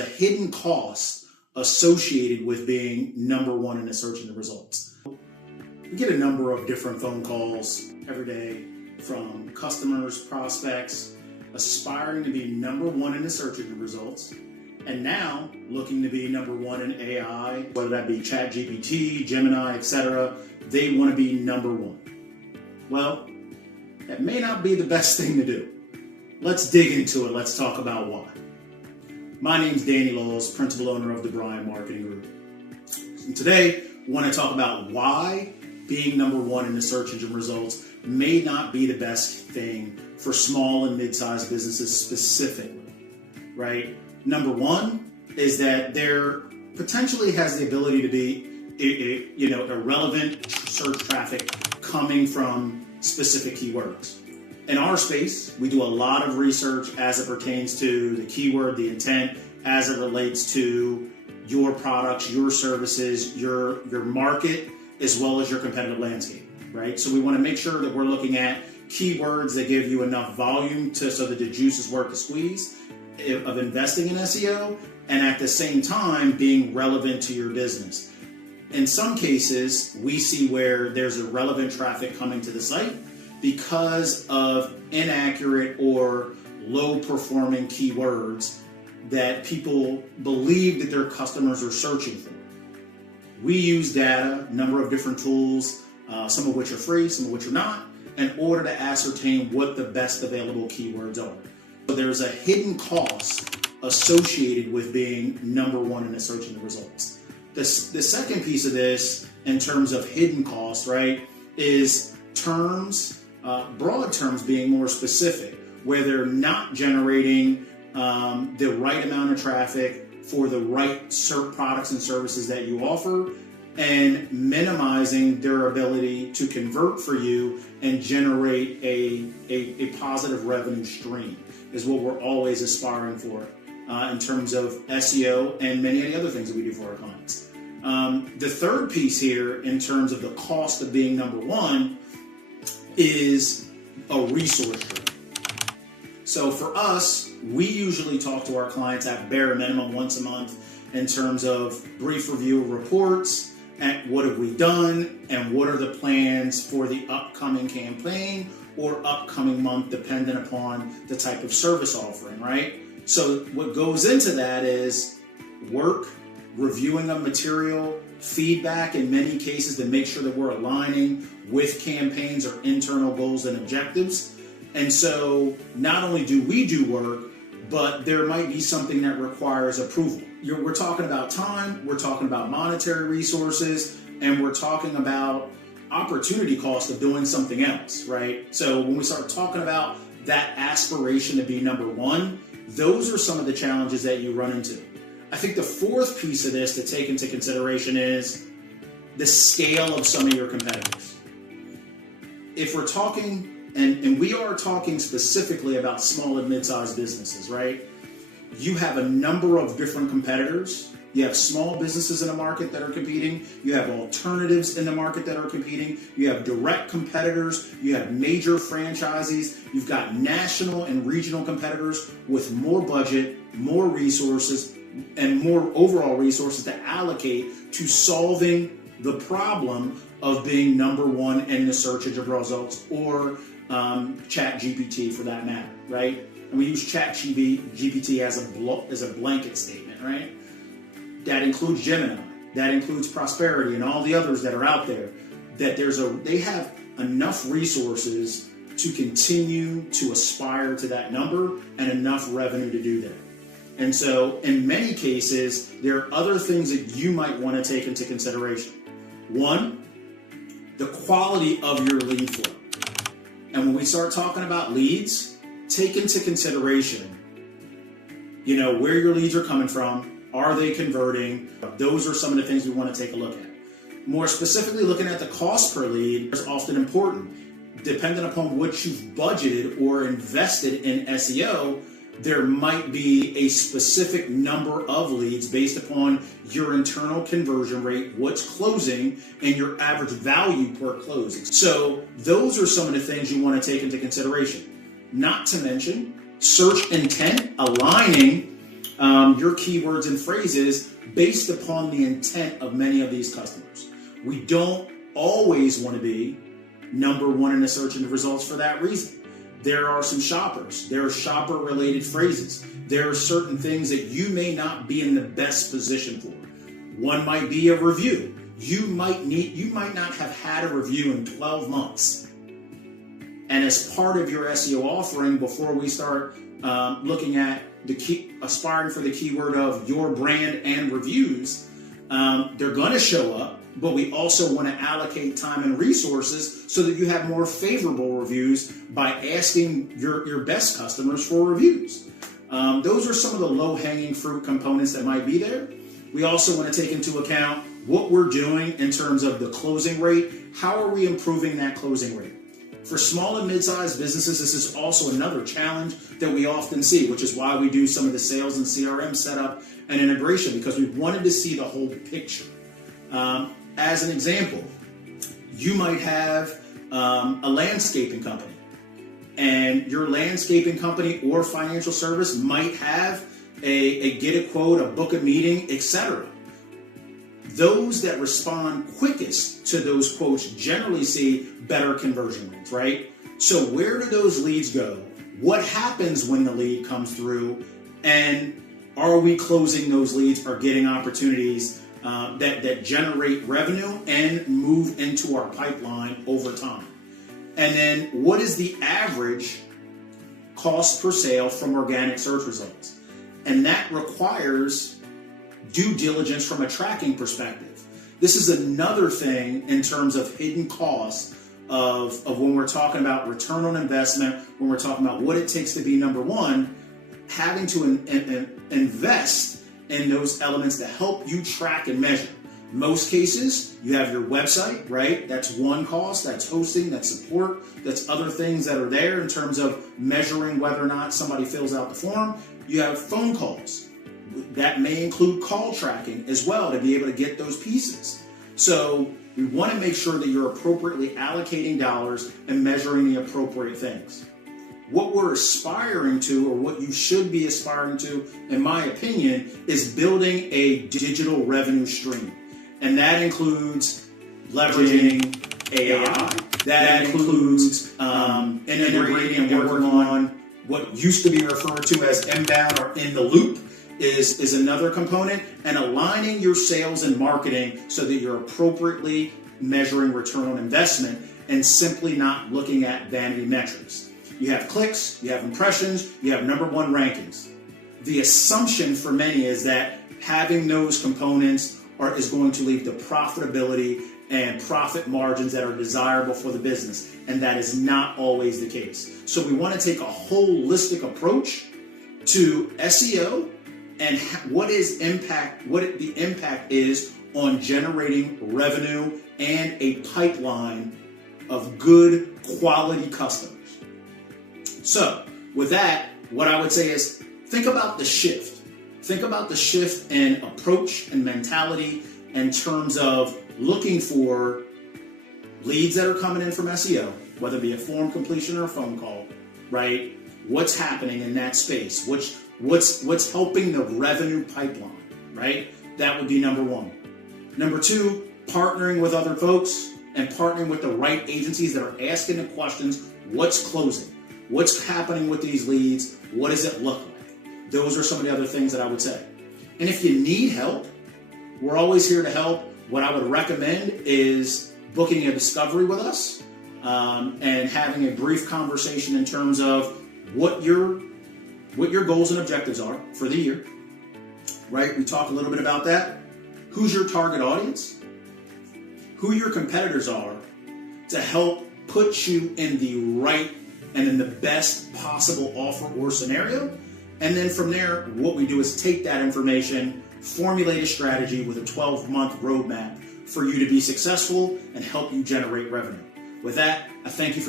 a hidden cost associated with being number one in the search engine results. We get a number of different phone calls every day from customers, prospects, aspiring to be number one in the search engine results, and now looking to be number one in AI, whether that be ChatGPT, Gemini, etc. They want to be number one. Well, that may not be the best thing to do. Let's dig into it. Let's talk about why. My name is Danny Laws, principal owner of DaBrian Marketing Group. And today, I want to talk about why being number one in the search engine results may not be the best thing for small and mid-sized businesses specifically, right? Number one is that there potentially has the ability to be irrelevant search traffic coming from specific keywords. In our space, we do a lot of research as it pertains to the keyword, the intent, as it relates to your products, your services, your market, as well as your competitive landscape, right? So we want to make sure that we're looking at keywords that give you enough volume so that the juice is worth the squeeze of investing in SEO, and at the same time being relevant to your business. In some cases, we see where there's irrelevant traffic coming to the site because of inaccurate or low-performing keywords that people believe that their customers are searching for. We use data, a number of different tools, some of which are free, some of which are not, in order to ascertain what the best available keywords are. So there's a hidden cost associated with being number one in the search engine results. The second piece of this, in terms of hidden costs, right, is terms, broad terms being more specific, where they're not generating the right amount of traffic for the right products and services that you offer, and minimizing their ability to convert for you and generate a positive revenue stream is what we're always aspiring for in terms of SEO and many of the other things that we do for our clients. The third piece here in terms of the cost of being number one is a resource stream. So for us, we usually talk to our clients at bare minimum once a month in terms of brief review of reports, and what have we done, and what are the plans for the upcoming campaign or upcoming month, depending upon the type of service offering, right? So what goes into that is work, reviewing of material, feedback in many cases to make sure that we're aligning with campaigns or internal goals and objectives. And so not only do we do work, but there might be something that requires approval. We're talking about time, we're talking about monetary resources, and we're talking about opportunity cost of doing something else, right? So when we start talking about that aspiration to be number one, those are some of the challenges that you run into. I think the fourth piece of this to take into consideration is the scale of some of your competitors. If we're talking, and we are talking specifically about small and mid-sized businesses, right? You have a number of different competitors. You have small businesses in the market that are competing. You have alternatives in the market that are competing. You have direct competitors. You have major franchises. You've got national and regional competitors with more budget, more resources, and more overall resources to allocate to solving the problem of being number one in the search engine results, or ChatGPT for that matter, right? And we use ChatGPT as a blanket statement, right? That includes Gemini, that includes Prosperity, and all the others that are out there. That they have enough resources to continue to aspire to that number and enough revenue to do that. And so, in many cases, there are other things that you might want to take into consideration. One, the quality of your lead flow. And when we start talking about leads, take into consideration, where your leads are coming from. Are they converting? Those are some of the things we want to take a look at. More specifically, looking at the cost per lead is often important. Depending upon what you've budgeted or invested in SEO, there might be a specific number of leads based upon your internal conversion rate, what's closing, and your average value per closing. So those are some of the things you want to take into consideration. Not to mention search intent, aligning your keywords and phrases based upon the intent of many of these customers. We don't always want to be number one in the search and results for that reason. There are some shoppers. There are shopper-related phrases. There are certain things that you may not be in the best position for. One might be a review. You might not have had a review in 12 months. And as part of your SEO offering, before we start looking at aspiring for the keyword of your brand and reviews, they're going to show up. But we also want to allocate time and resources so that you have more favorable reviews by asking your best customers for reviews. Those are some of the low-hanging fruit components that might be there. We also want to take into account what we're doing in terms of the closing rate. How are we improving that closing rate? For small and mid-sized businesses, this is also another challenge that we often see, which is why we do some of the sales and CRM setup and integration, because we wanted to see the whole picture. As an example, you might have a landscaping company, and your landscaping company or financial service might have a get a quote, a book a meeting, etc. Those that respond quickest to those quotes generally see better conversion rates, right? So where do those leads go? What happens when the lead comes through? And are we closing those leads or getting opportunities that generate revenue and move into our pipeline over time? And then what is the average cost per sale from organic search results? And that requires due diligence from a tracking perspective. This is another thing in terms of hidden costs of when we're talking about return on investment, when we're talking about what it takes to be number one, having to invest in those elements that help you track and measure. Most cases, you have your website, right? That's one cost, that's hosting, that's support, that's other things that are there in terms of measuring whether or not somebody fills out the form. You have phone calls. That may include call tracking as well to be able to get those pieces. So we want to make sure that you're appropriately allocating dollars and measuring the appropriate things. What we're aspiring to, or what you should be aspiring to, in my opinion, is building a digital revenue stream. And that includes leveraging AI. That includes integrating and working on what used to be referred to as inbound or in the loop is another component, and aligning your sales and marketing so that you're appropriately measuring return on investment and simply not looking at vanity metrics. You have clicks, you have impressions, you have number one rankings. The assumption for many is that having those components is going to lead to profitability and profit margins that are desirable for the business, and that is not always the case. So we want to take a holistic approach to SEO and what the impact is on generating revenue and a pipeline of good quality customers. So with that, what I would say is think about the shift. Think about the shift in approach and mentality in terms of looking for leads that are coming in from SEO, whether it be a form completion or a phone call, right? What's happening in that space? What's helping the revenue pipeline, right? That would be number one. Number two, partnering with other folks and partnering with the right agencies that are asking the questions, what's closing? What's happening with these leads? What does it look like? Those are some of the other things that I would say. And if you need help, we're always here to help. What I would recommend is booking a discovery with us and having a brief conversation in terms of what your goals and objectives are for the year, right? We talk a little bit about that. Who's your target audience? Who your competitors are to help put you in the right and in the best possible offer or scenario. And then from there, what we do is take that information, formulate a strategy with a 12-month roadmap for you to be successful and help you generate revenue. With that, I thank you for your